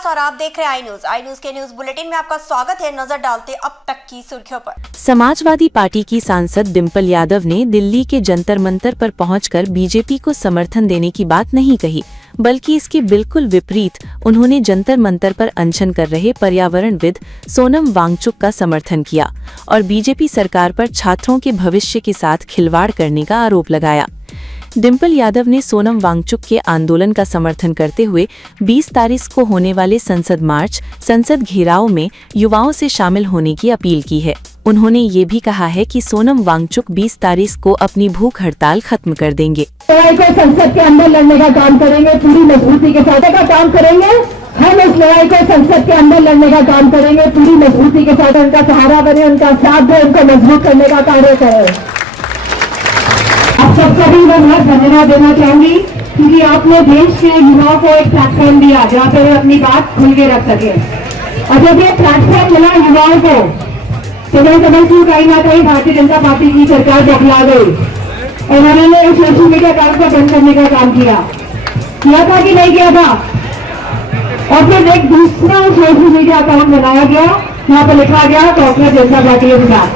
व्यास और आप देख रहे हैं आई न्यूज के न्यूज बुलेटिन में आपका स्वागत है। नजर डालते अब तक की सुर्खियों पर। समाजवादी पार्टी की सांसद डिंपल यादव ने दिल्ली के जंतर मंतर पर पहुंचकर बीजेपी को समर्थन देने की बात नहीं कही, बल्कि इसके बिल्कुल विपरीत उन्होंने जंतर मंतर पर अनशन कर रहे पर्यावरणविद सोनम वांगचुक का समर्थन किया और बीजेपी सरकार पर छात्रों के भविष्य के साथ खिलवाड़ करने का आरोप लगाया। डिंपल यादव ने सोनम वांगचुक के आंदोलन का समर्थन करते हुए 20 तारीख को होने वाले संसद मार्च, संसद घेराव में युवाओं से शामिल होने की अपील की है। उन्होंने ये भी कहा है कि सोनम वांगचुक 20 तारीख को अपनी भूख हड़ताल खत्म कर देंगे। लड़ाई को संसद के अंदर लड़ने का काम करेंगे, पूरी मजबूती के साथ का काम करेंगे। हम इस लड़ाई को संसद के अंदर लड़ने का काम करेंगे, पूरी मजबूती के साथ उनका सहारा बने, उनका साथ दे, उनको मजबूत करने का कार्य करें। आप सबको भी मैं बहुत धन्यवाद देना चाहूंगी क्योंकि आपने देश के युवाओं को एक प्लेटफॉर्म दिया जहाँ पे वे अपनी बात खुल के रख सके। और जब ये प्लेटफॉर्म मिला युवाओं को तो मैं समझती हूँ कहीं ना कहीं भारतीय जनता पार्टी की सरकार बदला गई और उन्होंने सोशल मीडिया अकाउंट को बंद करने का काम किया था कि नहीं किया था। और फिर एक दूसरा सोशल मीडिया अकाउंट बनाया गया, यहाँ पे लिखा गया कांग्रेस जनता पार्टी के साथ।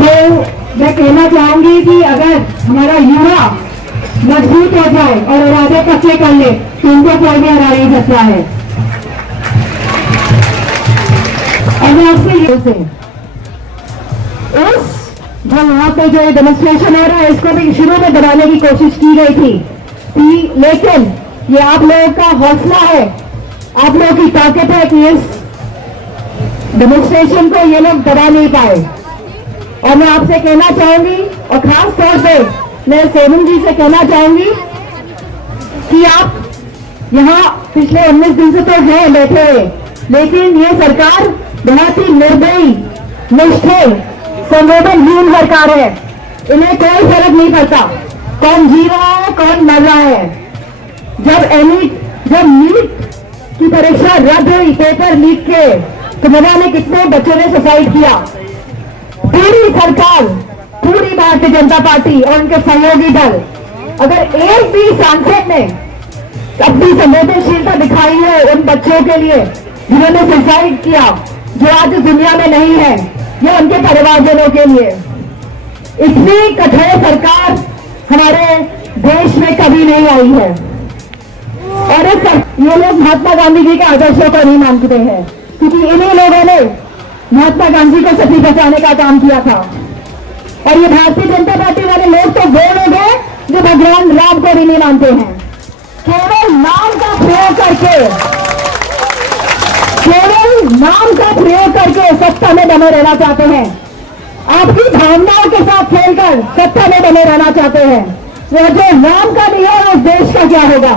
तो मैं कहना चाहूंगी कि अगर हमारा युवा मजबूत हो जाए और इरादे पक्के कर ले तो उनको कोई भी हरा नहीं सकता है। और मैं आपसे उस जो यहाँ पे जो डेमोन्स्ट्रेशन हो रहा है इसको भी शुरू में दबाने की कोशिश की गई थी, लेकिन ये आप लोगों का हौसला है, आप लोगों की ताकत है कि इस डेमोन्स्ट्रेशन को ये लोग दबा नहीं पाए। और मैं आपसे कहना चाहूंगी और खास तौर पे मैं सोनम जी से कहना चाहूंगी कि आप यहाँ पिछले 19 दिन से तो हैं बैठे हुए, लेकिन ये सरकार बहुत ही निर्दयी, निष्ठुर, संवेदनहीन सरकार है। इन्हें कोई फर्क नहीं पड़ता कौन जी रहा है कौन मर रहा है। जब नीट की परीक्षा रद्द हुई, पेपर लीक के, तो पता नहीं कितने बच्चों ने सुसाइड किया। पूरी सरकार, पूरी भारतीय जनता पार्टी और उनके सहयोगी दल, अगर एक भी सांसद ने अपनी संवेदनशीलता दिखाई है उन बच्चों के लिए जिन्होंने सुसाइड किया, जो आज दुनिया में नहीं है, या उनके परिवारजनों के लिए, इतनी कठोर सरकार हमारे देश में कभी नहीं आई है। और ये लोग महात्मा गांधी जी के आदर्शों को नहीं मानते हैं क्योंकि इन्हीं लोगों ने महात्मा गांधी को सती बचाने का काम किया था। और ये भारतीय जनता पार्टी वाले लोग तो वो लोग हैं जो भगवान राम को भी नहीं मानते हैं। केवल नाम का प्रयोग करके सत्ता में बने रहना चाहते हैं, आपकी भावनाओं के साथ खेलकर सत्ता में बने रहना चाहते हैं। वो जो नाम का नहीं है उस देश का क्या होगा।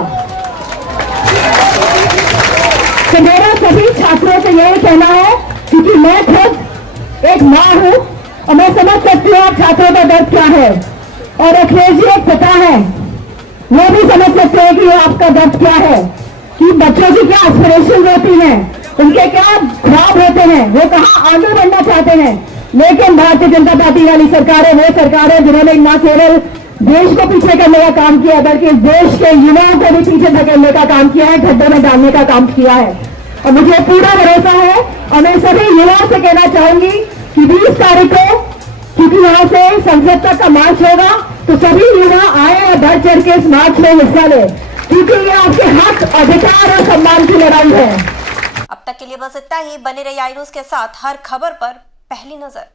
तो मेरा सभी छात्रों से यही कहना है, क्योंकि मैं खुद एक माँ हूँ और मैं समझ सकती हूँ आप छात्रों का दर्द क्या है, और अखिलेश जी एक पिता है, वो भी समझ सकते हैं कि आपका दर्द क्या है, कि बच्चों की क्या एस्पिरेशन होती हैं, उनके क्या ख्वाब होते हैं, वो कहाँ आगे बढ़ना चाहते हैं। लेकिन भारतीय जनता पार्टी वाली सरकार है वो सरकार है जिन्होंने न केवल देश को पीछे करने का काम किया बल्कि देश के युवाओं को भी पीछे धकेलने का काम किया है, गड्ढे में डालने का काम किया है। और मुझे पूरा भरोसा है और मैं सभी युवाओं से कहना चाहूंगी कि 20 तारीख को, क्योंकि यहाँ से संसद तक का मार्च होगा, तो सभी युवा आए और बढ़ चढ़ के इस मार्च में हिस्सा ले, क्योंकि ये आपके हक, अधिकार और सम्मान की लड़ाई है। अब तक के लिए बस इतना ही। बने रहिए आई न्यूज के साथ, हर खबर पर पहली नजर।